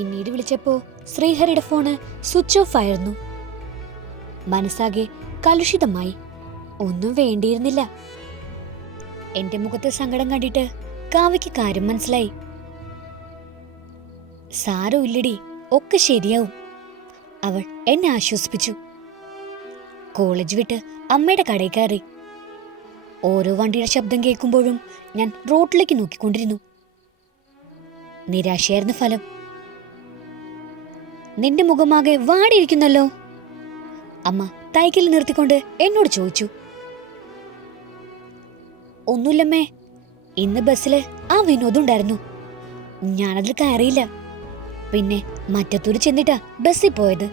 പിന്നീട് വിളിച്ചപ്പോ ശ്രീഹരിയുടെ phone switch off ആയിരുന്നു. മനസ്സാകെ കലുഷിതമായി. ഒന്നും വേണ്ടിയിരുന്നില്ല. എന്റെ മുഖത്തെ സങ്കടം കണ്ടിട്ട് കാവയ്ക്ക് കാര്യം മനസ്സിലായി. സാരമില്ലടി ഒക്കെ ശരിയാവും അവൾ എന്നെ ആശ്വസിപ്പിച്ചു. കോളേജ് വിട്ട് അമ്മയുടെ കടയിൽ കയറി. ഓരോ വണ്ടിയുടെ ശബ്ദം കേൾക്കുമ്പോഴും ഞാൻ റോട്ടിലേക്ക് നോക്കിക്കൊണ്ടിരുന്നു. നിരാശയായിരുന്നു ഫലം. നിന്റെ മുഖമാകെ വാടിയിരിക്കുന്നല്ലോ. അമ്മ തൈക്കിൽ നിർത്തിക്കൊണ്ട് എന്നോട് ചോദിച്ചു. ഒന്നുമില്ലമ്മേ ഇന്ന് ബസ്സിൽ ആ വിനോദം ഉണ്ടായിരുന്നു. ഞാനതിൽ കയറിയില്ല. പിന്നെ മറ്റത്തൂര് ചെന്നിട്ടാ ബസ്സിൽ പോയത്.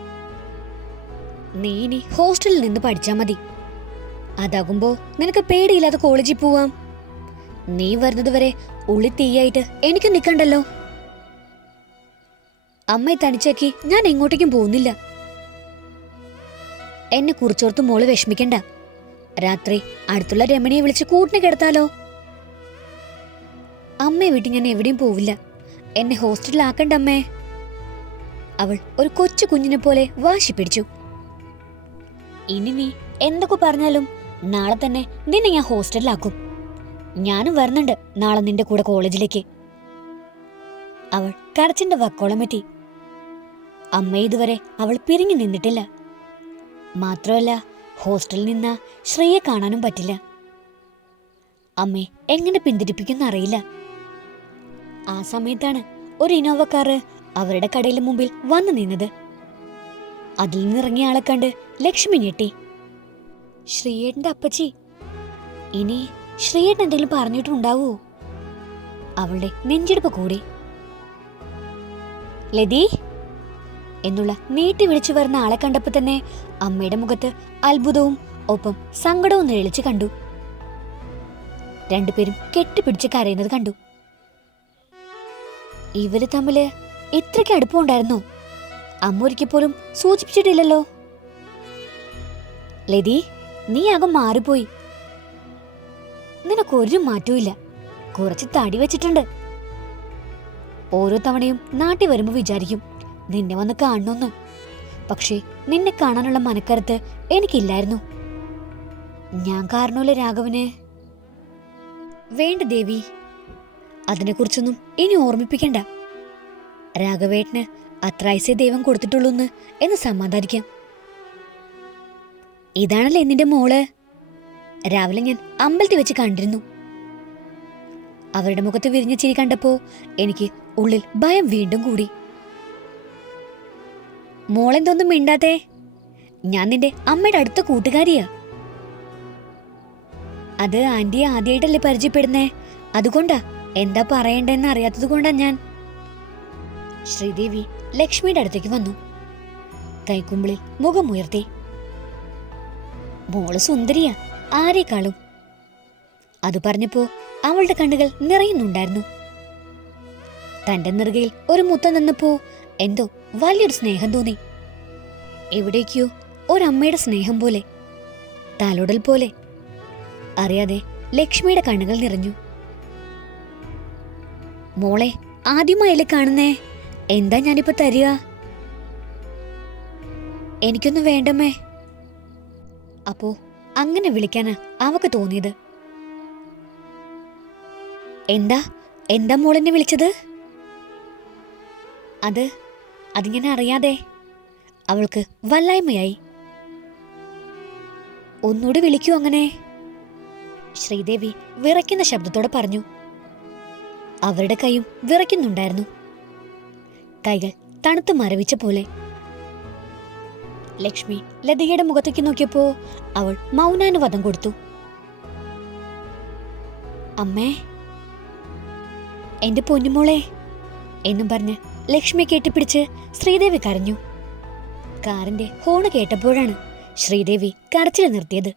നീ ഇനി ഹോസ്റ്റലിൽ നിന്ന് പഠിച്ചാ മതി. അതാകുമ്പോ നിനക്ക് പേടിയില്ലാതെ കോളേജിൽ പോവാം. നീ വരുന്നതുവരെ ഉള്ളി തീയായിട്ട് എനിക്ക് നിക്കണ്ടല്ലോ. അമ്മയെ തനിച്ചാക്കി ഞാൻ എങ്ങോട്ടേക്കും പോകുന്നില്ല. എന്നെ കുറിച്ചോർത്ത് മോൾ വിഷമിക്കണ്ട. രാത്രി അടുത്തുള്ള രമണിയെ വിളിച്ച് കൂട്ടിന് കിടത്താലോ? അമ്മയെ വീട്ടിൽ ഞാൻ എവിടെയും പോവില്ല. എന്നെ ഹോസ്റ്റലിലാക്കണ്ട അമ്മേ. അവൾ ഒരു കൊച്ചു കുഞ്ഞിനെ പോലെ വാശി പിടിച്ചു. ഇനി നീ എന്തൊക്കെ പറഞ്ഞാലും നാളെ തന്നെ നിന്നെ ഞാൻ ഹോസ്റ്റലിലാക്കും. ഞാനും വരുന്നുണ്ട് നാളെ നിന്റെ കൂടെ കോളേജിലേക്ക്. അവൾ കരച്ചിന്റെ വക്കോളം എത്തി. അമ്മ ഇതുവരെ അവൾ പിരിഞ്ഞു നിന്നിട്ടില്ല. മാത്രമല്ല ഹോസ്റ്റലിൽ നിന്ന ശ്രേയെ കാണാനും പറ്റില്ല. അമ്മയെ എങ്ങനെ പിന്തിരിപ്പിക്കുന്ന അറിയില്ല. ആ സമയത്താണ് ഒരു ഇനോവ അവരുടെ കടയിലെ മുമ്പിൽ വന്നു നിന്നത്. അതിൽ നിന്നിറങ്ങിയ ആളെ കണ്ട് ലക്ഷ്മി ഞെട്ടി. ശ്രീയേട്ടന്റെ അപ്പച്ചി ഇനി ശ്രീയേട്ടൻ എന്തെങ്കിലും പറഞ്ഞിട്ടുണ്ടാവോ? അവളുടെ നെഞ്ചെടുപ്പ് കൂടി. ലതി എന്നുള്ള നീട്ടി വിളിച്ചു വരുന്ന ആളെ കണ്ടപ്പോ തന്നെ അമ്മയുടെ മുഖത്ത് അത്ഭുതവും ഒപ്പം സങ്കടവും നിഴലിച്ച് കണ്ടു. രണ്ടുപേരും കെട്ടിപ്പിടിച്ച് കരയുന്നത് കണ്ടു. ഇവർ തമ്മിൽ ഇത്രയ്ക്ക് അടുപ്പമുണ്ടായിരുന്നോ അമ്മ ഒരിക്കൽ പോലും സൂചിപ്പിച്ചിട്ടില്ലല്ലോ. ലതി നീ ആകെ മാറിപ്പോയി. നിനക്കൊരു മാറ്റവും കുറച്ച് തടി വെച്ചിട്ടുണ്ട്. ഓരോ തവണയും നാട്ടിൽ വരുമ്പോ വിചാരിക്കും നിന്നെ വന്ന് കാണണമെന്ന് പക്ഷേ നിന്നെ കാണാനുള്ള മനക്കരുത്ത് എനിക്കില്ലായിരുന്നു. ഞാൻ കാരണമല്ലേ രാഘവന്? വേണ്ട ദേവി. അതിനെക്കുറിച്ചൊന്നും ഇനി ഓർമ്മിപ്പിക്കണ്ട. രാഘവേട്ടന് അത്ര ഐസേ ദൈവം കൊടുത്തിട്ടുള്ളൂന്ന് എന്ന് സമാധാനിക്കാം. ഇതാണല്ലേ നിന്റെ മോൾ? രാവിലെ ഞാൻ അമ്പലത്തിൽ വെച്ച് കണ്ടിരുന്നു. അവരുടെ മുഖത്ത് വിരിഞ്ഞ ചിരി കണ്ടപ്പോ എനിക്ക് ഉള്ളിൽ ഭയം വീണ്ടും കൂടി. മോളെന്തൊന്നും മിണ്ടാതെ? ഞാൻ നിന്റെ അമ്മയുടെ അടുത്ത കൂട്ടുകാരിയാ. അത് ആന്റിയെ ആദ്യമായിട്ടല്ലേ പരിചയപ്പെടുന്നേ? അതുകൊണ്ടാ എന്താ പറയണ്ടെന്ന് അറിയാത്തത് കൊണ്ടാ ഞാൻ. ശ്രീദേവി ലക്ഷ്മിയുടെ അടുത്തേക്ക് വന്നു. കൈക്കുമ്പിളിൽ മുഖമുയർത്തി. മോൾ സുന്ദരിയാ ആരേക്കാളും. അത് പറഞ്ഞപ്പോ അവളുടെ കണ്ണുകൾ നിറയുന്നുണ്ടായിരുന്നു. തന്റെ നെറുകയിൽ ഒരു മുത്തം നിന്നപ്പോ എന്തോ വലിയൊരു സ്നേഹം തോന്നി. എവിടേക്കോ ഒരമ്മയുടെ സ്നേഹം പോലെ തലോടൽ പോലെ. അറിയാതെ ലക്ഷ്മിയുടെ കണ്ണുകൾ നിറഞ്ഞു. മോളെ ആദ്യമായല്ലേ കാണുന്നേ? എന്താ ഞാനിപ്പോ തരിക? എനിക്കൊന്നും വേണ്ടമ്മേ. അപ്പോ അങ്ങനെ വിളിക്കാനാ അവക്ക് തോന്നിയത്. എന്താ? എന്താ മോളെന്നെ വിളിച്ചത്? അത് അതിങ്ങനെ അറിയാതെ അവൾക്ക് വല്ലായ്മയായി. ഒന്നുകൂടി വിളിക്കൂ അങ്ങനെ. ശ്രീദേവി വിറയ്ക്കുന്ന ശബ്ദത്തോടെ പറഞ്ഞു. അവരുടെ കൈയും വിറയ്ക്കുന്നുണ്ടായിരുന്നു. കൈകൾ തണുത്ത് മരവിച്ച പോലെ. ലക്ഷ്മി ലതികയുടെ മുഖത്തേക്ക് നോക്കിയപ്പോ അവൾ മൗനാനുവാദം കൊടുത്തു. അമ്മേ എന്റെ പൊന്നുമോളെ എന്നും പറഞ്ഞ് ലക്ഷ്മി കെട്ടിപ്പിടിച്ച് ശ്രീദേവി കരഞ്ഞു. കാറിന്റെ ഹോണ് കേട്ടപ്പോഴാണ് ശ്രീദേവി കരച്ചിൽ നിർത്തിയത്.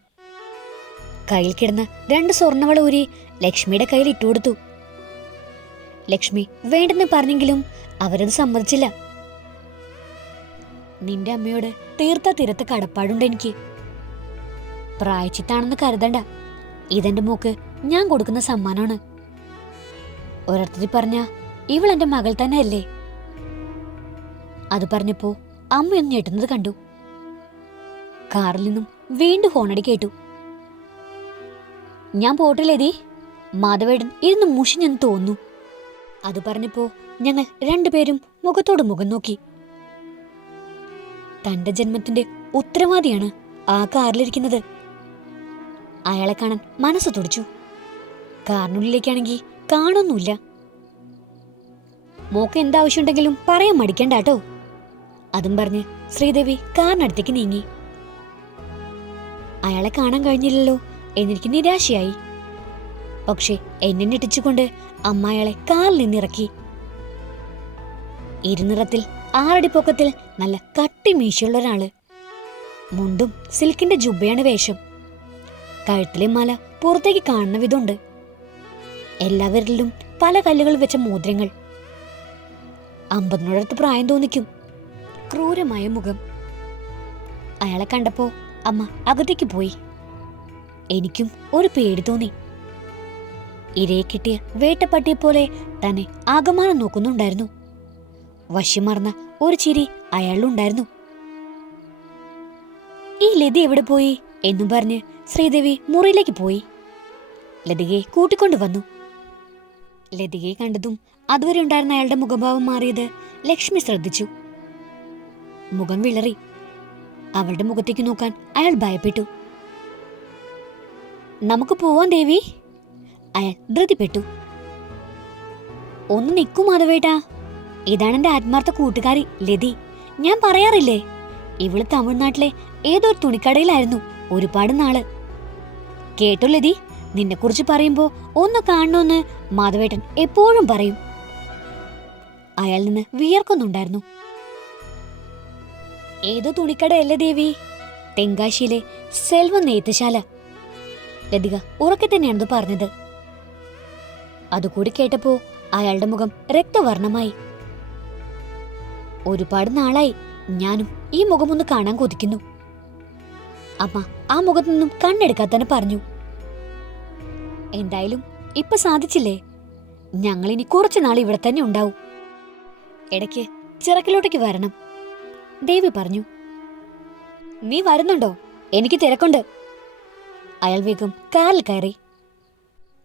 കയ്യിൽ കിടന്ന രണ്ട് സ്വർണവള ഊരി ലക്ഷ്മിയുടെ കയ്യിൽ ഇട്ടുകൊടുത്തു ലക്ഷ്മി വേണ്ടെന്ന് പറഞ്ഞെങ്കിലും അവരത് സമ്മതിച്ചില്ല. നിന്റെ അമ്മയോട് തീർത്ത തീരത്ത് കടപ്പാടുണ്ട് എനിക്ക്. പ്രായച്ചിത്താണെന്ന് കരുതണ്ട. ഇതെന്റെ മോക്ക് ഞാൻ കൊടുക്കുന്ന സമ്മാനമാണ്. ഒരർത്ഥത്തിൽ പറഞ്ഞ ഇവൾ എന്റെ മകൾ തന്നെ അല്ലേ അത് പറഞ്ഞപ്പോ അമ്മയൊന്ന് ഞെട്ടുന്നത് കണ്ടു. കാറിൽ നിന്നും വീണ്ടും ഹോണടി കേട്ടു. ഞാൻ പോട്ടില്ലേതി മാധവേടൻ ഇരുന്ന് മുഷിഞ്ഞെന്ന് തോന്നുന്നു. അത് പറഞ്ഞപ്പോ ഞങ്ങൾ രണ്ടുപേരും മുഖത്തോട് മുഖം നോക്കി. തന്റെ ജന്മത്തിന്റെ ഉത്തരവാദിയാണ് ആ കാറിലിരിക്കുന്നത്. അയാളെ കാണാൻ മനസ്സ് തുടിച്ചു. കാറിനുള്ളിലേക്കാണെങ്കിൽ കാണൊന്നുമില്ല. മോക്ക് എന്താവശ്യമുണ്ടെങ്കിലും പറയാൻ മടിക്കണ്ട കേട്ടോ. അതും പറഞ്ഞ് ശ്രീദേവി കാറിനടുത്തേക്ക് നീങ്ങി. അയാളെ കാണാൻ കഴിഞ്ഞില്ലല്ലോ എന്നെനിക്ക് നിരാശയായി. പക്ഷെ എന്നെ ഞെട്ടിച്ചുകൊണ്ട് അമ്മ അയാളെ കാറിൽ നിന്നിറക്കി. ഇരുനിറത്തിൽ ആറടി പൊക്കത്തിൽ നല്ല കട്ടി മീശയുള്ള ഒരാൾ മുണ്ടും സിൽക്കിന്റെ ജുബയാണ് വേഷം. കഴുത്തിലെ മല പുറത്തേക്ക് കാണുന്ന വിധമുണ്ട്. എല്ലാവരിലും പല കല്ലുകൾ വെച്ച മോതിരങ്ങൾ. അമ്പതിനോടടുത്ത് പ്രായം തോന്നിക്കും. ക്രൂരമായ മുഖം. അയാളെ കണ്ടപ്പോ അമ്മ അകത്തേക്ക് പോയി. എനിക്കും ഒരു പേടി തോന്നി. ഇരയെ കിട്ടിയ വേട്ടപ്പട്ടിയെ പോലെ തന്നെ ആകമാനം നോക്കുന്നുണ്ടായിരുന്നു. വശിമറന്ന ഒരു ചിരി അയാളിലുണ്ടായിരുന്നു. ഈ ലതി എവിടെ പോയി? എന്നും പറഞ്ഞ് ശ്രീദേവി മുറിയിലേക്ക് പോയി. ലതികയെ കൂട്ടിക്കൊണ്ടു വന്നു. ലതികയെ കണ്ടതും അതുവരെ ഉണ്ടായിരുന്ന അയാളുടെ മുഖഭാവം മാറിയത് ലക്ഷ്മി ശ്രദ്ധിച്ചു. മുഖം വിളറി. അവളുടെ മുഖത്തേക്ക് നോക്കാൻ അയാൾ ഭയപ്പെട്ടു. നമുക്ക് പോവാൻ ദേവി. അയാൾ ധൃതിപ്പെട്ടു. ഒന്ന് നിൽക്കൂ മാധവേട്ടാ. ഇതാണ് എന്റെ ആത്മാർത്ഥ കൂട്ടുകാരി ലതി. ഞാൻ പറയാറില്ലേ ഇവൾ തമിഴ്നാട്ടിലെ ഏതോ തുണിക്കടയിലായിരുന്നു ഒരുപാട് നാൾ. കേട്ടോ ലതി നിന്നെ കുറിച്ച് പറയുമ്പോ ഒന്ന് കാണണമെന്ന് മാധവേട്ടൻ എപ്പോഴും പറയും. അയാൾ നിന്ന് വിയർക്കുന്നുണ്ടായിരുന്നു. ഏതോ തുണിക്കടയല്ലേ ദേവി? തെങ്കാശിയിലെ സെൽവ നെയ്ത്തുശാല ലതിക ഉറക്കെ തന്നെയാണത് പറഞ്ഞത്. അതുകൂടി കേട്ടപ്പോ അയാളുടെ മുഖം രക്തവർണമായി ഒരുപാട് നാളായി ഞാനും ഈ മുഖമൊന്ന് കാണാൻ കൊതിക്കുന്നു. അമ്മ ആ മുഖത്തു നിന്നും കണ്ണെടുക്കാൻ തന്നെ പറഞ്ഞു. എന്തായാലും ഇപ്പൊ സാധിച്ചില്ലേ? ഞങ്ങളിനി കുറച്ചു നാൾ ഇവിടെ തന്നെ ഉണ്ടാവും. ഇടയ്ക്ക് ചിറക്കിലോട്ടേക്ക് വരണം. ദേവി പറഞ്ഞു. നീ വരുന്നുണ്ടോ? എനിക്ക് തിരക്കുണ്ട്. അയാൾ വേഗം കാറിൽ കയറി.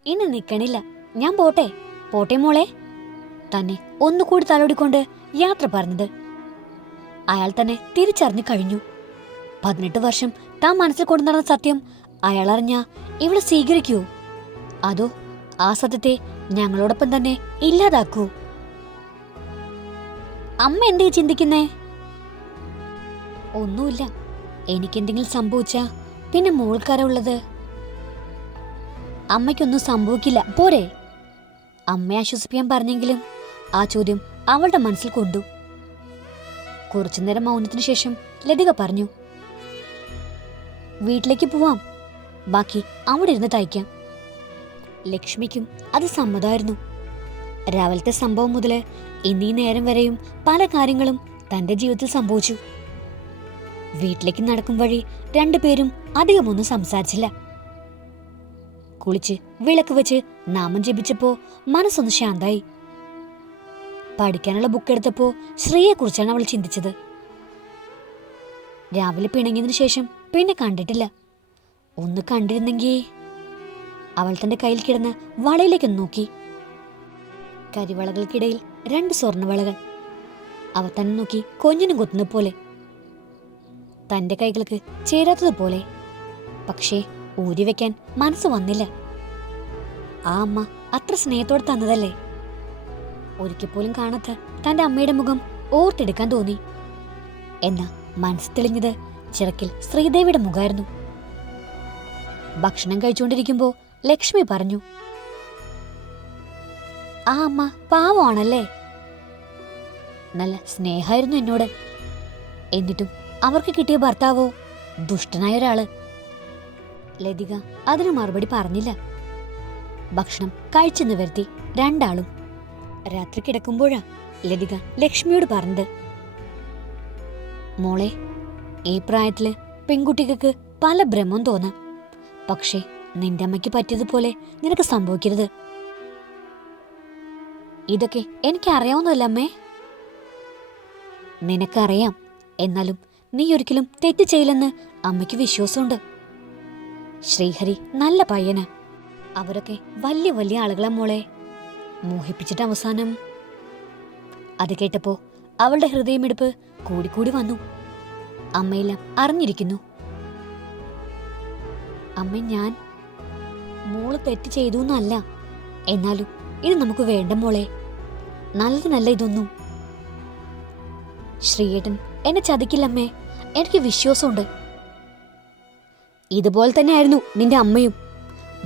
ഇന്ന് നിൽക്കണില്ല ഞാൻ പോട്ടെ. പോട്ടെ മോളെ. തന്നെ ഒന്നുകൂടി തലോടിക്കൊണ്ട് യാത്ര പറഞ്ഞത്. അയാൾ തന്നെ തിരിച്ചറിഞ്ഞു കഴിഞ്ഞു. പതിനെട്ട് വർഷം താൻ മനസ്സിൽ കൊണ്ടു നടന്ന സത്യം അയാൾ അറിഞ്ഞ ഇവിടെ സ്വീകരിക്കൂ. അതോ ആ സത്യത്തെ ഞങ്ങളോടൊപ്പം തന്നെ ഇല്ലാതാക്കൂ. അമ്മ എന്തേ ചിന്തിക്കുന്നേ? ഒന്നുമില്ല. എനിക്കെന്തെങ്കിലും സംഭവിച്ചാ പിന്നെ മോൾക്കാരാ ഉള്ളത്. അമ്മയ്ക്കൊന്നും സംഭവിക്കില്ല. പോരെ. അമ്മയെ ആശ്വസിപ്പിക്കാൻ പറഞ്ഞെങ്കിലും ആ ചോദ്യം അവളുടെ മനസ്സിൽ കൊണ്ടു. കുറച്ചുനേരം മൗനത്തിന് ശേഷം ലതിക പറഞ്ഞു വീട്ടിലേക്ക് പോവാം. ബാക്കി അവിടെ ഇരുന്ന് തയ്ക്കാം. ലക്ഷ്മിക്കും അത് സമ്മതമായിരുന്നു. രാവിലത്തെ സംഭവം മുതൽ ഇന്നീ നേരം വരെയും പല കാര്യങ്ങളും തന്റെ ജീവിതത്തിൽ സംഭവിച്ചു. വീട്ടിലേക്ക് നടക്കും വഴി രണ്ടുപേരും അധികമൊന്നും സംസാരിച്ചില്ല. കുളിച്ച് വിളക്ക് വെച്ച് നാമം ജപിച്ചപ്പോ മനസ്സൊന്ന് ശാന്തായി. പഠിക്കാനുള്ള ബുക്ക് എടുത്തപ്പോ ശ്രീയെക്കുറിച്ചാണ് അവൾ ചിന്തിച്ചത്. രാവിലെ പിണങ്ങിയതിനു ശേഷം പിന്നെ കണ്ടിട്ടില്ല. ഒന്ന് കണ്ടിരുന്നെങ്കിൽ അവൾ തന്റെ കയ്യിൽ കിടന്ന വളയിലേക്ക് നോക്കി. കരിവളകൾക്കിടയിൽ രണ്ട് സ്വർണവളകൾ അവ തന്നെ നോക്കി കൊഞ്ഞിനും കൊത്തുന്ന പോലെ. തന്റെ കൈകൾക്ക് ചേരാത്തതുപോലെ. പക്ഷേ ഊരി വെക്കാൻ മനസ്സ് വന്നില്ല. ആ അമ്മ അത്ര സ്നേഹത്തോടെ തന്നതല്ലേ? ഒരിക്കൽ പോലും കാണാത്ത തന്റെ അമ്മയുടെ മുഖം ഓർത്തെടുക്കാൻ തോന്നി. എന്നാ മനസ്സ് തെളിഞ്ഞത് ചിറക്കിൽ ശ്രീദേവിയുടെ മുഖമായിരുന്നു ഭക്ഷണം കഴിച്ചുകൊണ്ടിരിക്കുമ്പോ ലക്ഷ്മി പറഞ്ഞു ആ അമ്മ പാവമാണല്ലേ? നല്ല സ്നേഹമായിരുന്നു എന്നോട്. എന്നിട്ടും അവർക്ക് കിട്ടിയ ഭർത്താവോ? ദുഷ്ടനായ ഒരാൾ. ലതിക അതിന് മറുപടി പറഞ്ഞില്ല. ഭക്ഷണം കഴിച്ചെന്ന് വരുത്തി രണ്ടാളും. രാത്രി കിടക്കുമ്പോഴാ ലതിക ലക്ഷ്മിയോട് പറഞ്ഞത്. മോളെ ഈ പ്രായത്തിൽ പെൺകുട്ടികൾക്ക് പല ഭ്രമം തോന്നാം. പക്ഷേ നിന്റെ അമ്മയ്ക്ക് പറ്റിയതുപോലെ നിനക്ക് സംഭവിക്കരുത്. ഇതൊക്കെ എനിക്ക് അറിയാവുന്നതല്ല അമ്മേ? നിനക്കറിയാം. എന്നാലും നീ ഒരിക്കലും തെറ്റ് ചെയ്യില്ലെന്ന് അമ്മയ്ക്ക് വിശ്വാസമുണ്ട്. ശ്രീഹരി നല്ല പയ്യനാ. അവരൊക്കെ വലിയ വലിയ ആളുകളെ മോളെ. മോഹിപ്പിച്ചിട്ട് അവസാനം. അത് കേട്ടപ്പോ അവളുടെ ഹൃദയമെടുപ്പ് കൂടിക്കൂടി വന്നു. അമ്മയെല്ലാം അറിഞ്ഞിരിക്കുന്നു. അമ്മ ഞാൻ മോൾ തെറ്റ് ചെയ്തു എന്നല്ല. എന്നാലും ഇത് നമുക്ക് വേണ്ട മോളെ. നല്ലതിനല്ല ഇതൊന്നും. ശ്രീയേട്ടൻ എന്നെ ചതിക്കില്ലമ്മേ. എനിക്ക് വിശ്വാസമുണ്ട്. ഇതുപോലെ തന്നെയായിരുന്നു നിന്റെ അമ്മയും.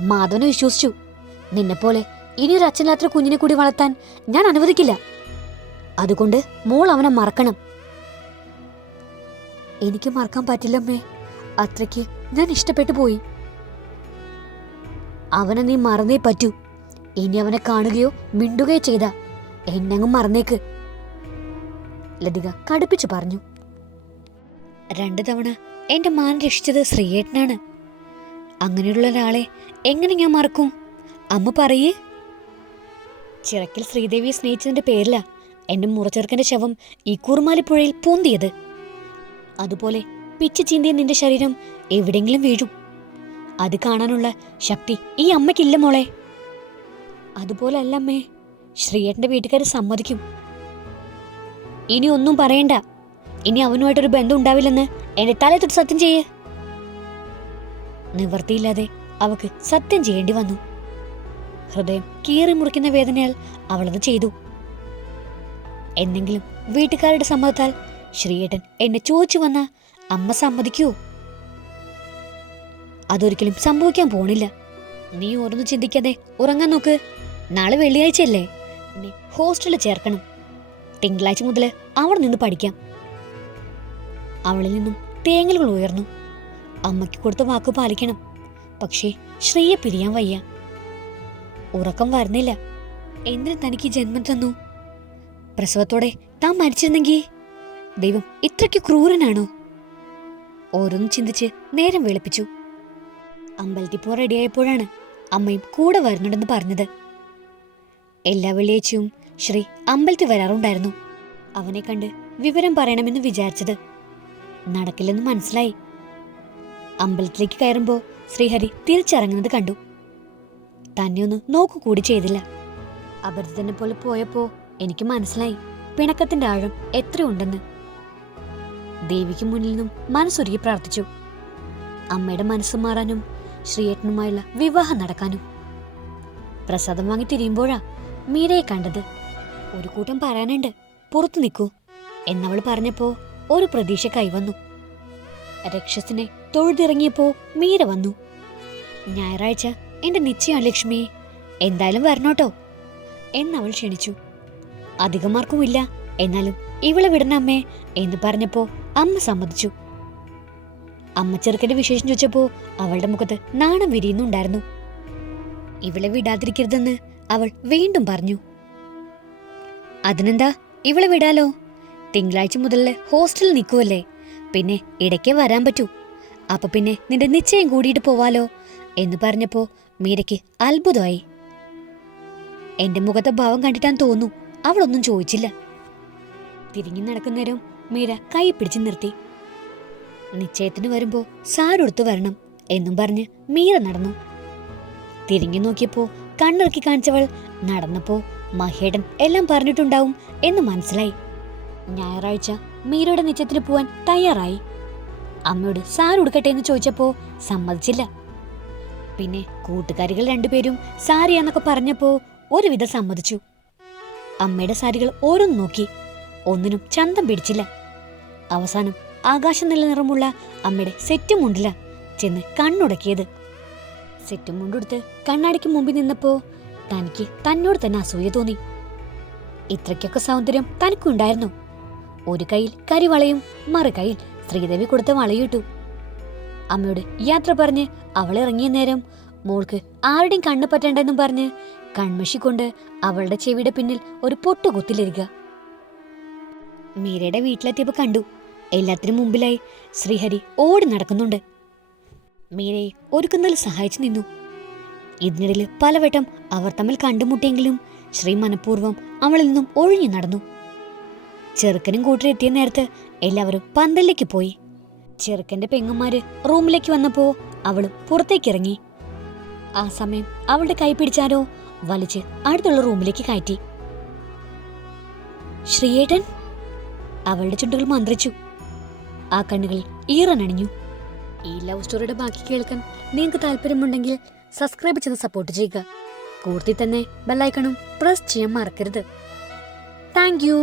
മാധവനെ വിശ്വസിച്ചു. നിന്നെപ്പോലെ ഇനിയൊരു അച്ഛനില്ലാത്ത കുഞ്ഞിനെ കൂടി വളർത്താൻ ഞാൻ അനുവദിക്കില്ല. അതുകൊണ്ട് മോൾ അവനെ മറക്കണം. എനിക്ക് മറക്കാൻ പറ്റില്ലമ്മേ അത്രയ്ക്ക് ഞാൻ ഇഷ്ടപ്പെട്ടു പോയി. അവനെ നീ മറന്നേ പറ്റൂ. ഇനി അവനെ കാണുകയോ മിണ്ടുകയോ ചെയ്ത. എന്നങ്ങും മറന്നേക്ക്. ലതിക കടുപ്പിച്ചു പറഞ്ഞു. രണ്ടു തവണ എന്റെ മാൻ രക്ഷിച്ചത് ശ്രീയേട്ടനാണ്. അങ്ങനെയുള്ള ഒരാളെ എങ്ങനെ ഞാൻ മറക്കും? അമ്മ പറയേ. ചിറക്കിൽ ശ്രീദേവിയെ സ്നേഹിച്ചതിന്റെ പേരിലാ എന്റെ മുറച്ചെറുക്കന്റെ ശവം ഈ കൂർമാലിപ്പുഴയിൽ പൂന്തിയത്. അതുപോലെ പിച്ചു ചീന്തിയ നിന്റെ ശരീരം എവിടെങ്കിലും വീഴും. അത് കാണാനുള്ള ശക്തി ഈ അമ്മയ്ക്കില്ല മോളെ. അതുപോലെ അല്ല അമ്മേ ശ്രീയേട്ടന്റെ വീട്ടുകാർ സമ്മതിക്കും. ഇനി ഒന്നും പറയണ്ട. ഇനി അവനുമായിട്ടൊരു ബന്ധം ഉണ്ടാവില്ലെന്ന് എന്റെ തലത്തൊട്ട് സത്യം ചെയ്യേ. നിവൃത്തിയില്ലാതെ അവക്ക് സത്യം ചെയ്യേണ്ടി വന്നു. ഹൃദയം കീറി മുറിക്കുന്ന വേദനയാൽ അവളത് ചെയ്തു. എന്നെങ്കിലും വീട്ടുകാരുടെ സമ്മതത്താൽ ശ്രീയേട്ടൻ എന്നെ ചോദിച്ചു വന്ന അമ്മ സമ്മതിക്കൂ. അതൊരിക്കലും സംഭവിക്കാൻ പോണില്ല. നീ ഓർന്നു ചിന്തിക്കാതെ ഉറങ്ങാൻ നോക്ക്. നാളെ വെള്ളിയാഴ്ചയല്ലേ. ഹോസ്റ്റലിൽ ചേർക്കണം. തിങ്കളാഴ്ച മുതൽ അവിടെ നിന്ന് പഠിക്കാം. അവളിൽ നിന്നും തേങ്ങലുകൾ ഉയർന്നു. അമ്മയ്ക്ക് കൊടുത്ത വാക്ക് പാലിക്കണം. പക്ഷേ ശ്രീയെ പിരിയാൻ വയ്യ. ഉറക്കം വരുന്നില്ല. എന്തിനു തനിക്ക് ജന്മം തന്നു? പ്രസവത്തോടെ താൻ മരിച്ചിരുന്നെങ്കിൽ ദൈവം ഇത്രയ്ക്ക് ക്രൂരനാണോ? ഓരോന്നും ചിന്തിച്ച് നേരം വെളുപ്പിച്ചു. അമ്പലത്തിൽ പോ റെഡിയായപ്പോഴാണ് അമ്മയും കൂടെ വരുന്നുണ്ടെന്ന് പറഞ്ഞത്. എല്ലാ വെള്ളിയാഴ്ചയും ശ്രീ അമ്പലത്തിൽ വരാറുണ്ടായിരുന്നു. അവനെ കണ്ട് വിവരം പറയണമെന്ന് വിചാരിച്ചത് നടക്കില്ലെന്ന് മനസ്സിലായി. അമ്പലത്തിലേക്ക് കയറുമ്പോ ശ്രീഹരി തിരിച്ചിറങ്ങുന്നത് കണ്ടു. തന്നെ ഒന്ന് നോക്കുകൂടി ചെയ്തില്ല. അപരിചിതനെ പോലെ പോയപ്പോ എനിക്ക് മനസ്സിലായി പിണക്കത്തിന്റെ ആഴം എത്രയുണ്ടെന്ന് ദേവിക്ക് മുന്നിൽ നിന്നും മനസ്സൊരുക്കി പ്രാർത്ഥിച്ചു. അമ്മയുടെ മനസ്സ് മാറാനും ശ്രീയേട്ടനുമായുള്ള വിവാഹം നടക്കാനും. പ്രസാദം വാങ്ങി തിരിയുമ്പോഴാ മീരയെ കണ്ടത്. ഒരു കൂട്ടം പറയാനുണ്ട് പുറത്തു നിൽക്കൂ എന്നവൾ പറഞ്ഞപ്പോ ഒരു പ്രതീക്ഷ കൈവന്നു. രക്ഷസിനെ തൊഴുതിറങ്ങിയപ്പോ മീര വന്നു. ഞായറാഴ്ച എന്റെ നിശ്ചയാണ് ലക്ഷ്മി എന്തായാലും വരണോട്ടോ എന്നവൾ ക്ഷണിച്ചു. അധികമാർക്കുമില്ല എന്നാലും ഇവളെ വിടണ അമ്മേ എന്ന് പറഞ്ഞപ്പോ അമ്മ സമ്മതിച്ചു. അമ്മ ചെറുക്കന്റെ വിശേഷം ചോദിച്ചപ്പോ അവളുടെ മുഖത്ത് നാണം വിരിയുന്നുണ്ടായിരുന്നു. ഇവളെ വിടാതിരിക്കരുതെന്ന് അവൾ വീണ്ടും പറഞ്ഞു. അതിനെന്താ? ഇവളെ വിടാലോ? തിങ്കളാഴ്ച മുതൽ ഹോസ്റ്റലിൽ നിൽക്കുമല്ലേ പിന്നെ ഇടയ്ക്കേ വരാൻ പറ്റൂ. അപ്പൊ പിന്നെ നിന്റെ നിശ്ചയം കൂടിയിട്ട് പോവാലോ എന്ന് പറഞ്ഞപ്പോ മീരയ്ക്ക് അത്ഭുതമായി. എന്റെ മുഖത്തെ ഭാവം കണ്ടിട്ടാൻ തോന്നു അവളൊന്നും ചോദിച്ചില്ല. തിരിഞ്ഞു നടക്കുന്നേരം മീര കൈ പിടിച്ചു നിർത്തി. നിശ്ചയത്തിന് വരുമ്പോ സാരെടുത്തു വരണം എന്നും പറഞ്ഞ് മീര നടന്നു. തിരിഞ്ഞു നോക്കിയപ്പോ കണ്ണിറക്കി കാണിച്ചവൾ നടന്നപ്പോ മഹേടൻ എല്ലാം പറഞ്ഞിട്ടുണ്ടാവും എന്ന് മനസ്സിലായി. ഞായറാഴ്ച മീരയുടെ നിശ്ചയത്തിന് പോവാൻ തയ്യാറായി. അമ്മയോട് സാരുടുക്കട്ടെ എന്ന് ചോദിച്ചപ്പോ സമ്മതിച്ചില്ല. പിന്നെ കൂട്ടുകാരികൾ രണ്ടുപേരും സാരിയാന്നൊക്കെ പറഞ്ഞപ്പോ ഒരുവിധം സമ്മതിച്ചു. അമ്മയുടെ സാരികൾ ഓരോന്ന് നോക്കി. ഒന്നിനും ചന്തം പിടിച്ചില്ല. അവസാനം ആകാശ നില നിറമുള്ള അമ്മയുടെ സെറ്റ് മുണ്ടില ചെന്ന് കണ്ണുടക്കിയത്. സെറ്റ് മുണ്ടെടുത്ത് കണ്ണാടിക്ക് മുമ്പിൽ നിന്നപ്പോ തനിക്ക് തന്നോട് തന്നെ അസൂയ തോന്നി. ഇത്രയ്ക്കൊക്കെ സൗന്ദര്യം തനിക്കുണ്ടായിരുന്നു. ഒരു കയ്യിൽ കരിവളയും മറു കയ്യിൽ ശ്രീദേവി കൊടുത്ത വളയിട്ടു അമ്മയോട് യാത്ര പറഞ്ഞ് അവൾ ഇറങ്ങിയ നേരം മോൾക്ക് ആരുടെയും കണ്ണു പറ്റണ്ടെന്നും പറഞ്ഞ് കൺമഷി കൊണ്ട് അവളുടെ ചെവിയുടെ പിന്നിൽ ഒരു പൊട്ടു പൊട്ടുകുത്തിലിരിക്കുക. മീരയുടെ വീട്ടിലെത്തിയപ്പോ കണ്ടു. എല്ലാത്തിനും മുമ്പിലായി ശ്രീഹരി ഓടി നടക്കുന്നുണ്ട്. മീരയെ ഒരുക്കുന്നതിൽ സഹായിച്ചു നിന്നു. ഇതിനിടയിൽ പലവട്ടം അവർ തമ്മിൽ കണ്ടുമുട്ടിയെങ്കിലും ശ്രീ മനഃപൂർവം അവളിൽ നിന്നും ഒഴിഞ്ഞു നടന്നു. ചെറുക്കനും കൂട്ടരും എത്തിയ നേരത്ത് എല്ലാവരും പന്തലിലേക്ക് പോയി. ചെറുക്കന്റെ പെങ്ങന്മാര് റൂമിലേക്ക് വന്നപ്പോ അവളും പുറത്തേക്ക് ഇറങ്ങി. ആ സമയം അവളുടെ കൈ പിടിച്ചാരോ വലിച്ച് അടുത്തുള്ള റൂമിലേക്ക് കയറ്റി. ശ്രീയേട്ടൻ? അവളുടെ ചുണ്ടുകൾ മന്ത്രിച്ചു. ആ കണ്ണുകൾ ഈറനണിഞ്ഞു ഈ ലവ് സ്റ്റോറിയുടെ ബാക്കി കേൾക്കാൻ നിങ്ങൾക്ക് താല്പര്യമുണ്ടെങ്കിൽ സബ്സ്ക്രൈബ് ചെയ്ത് സപ്പോർട്ട് ചെയ്യുക. കൂടുതൽ തന്നെ ബെല്ലൈക്കണും പ്രസ് ചെയ്യാൻ മറക്കരുത്. Thank you.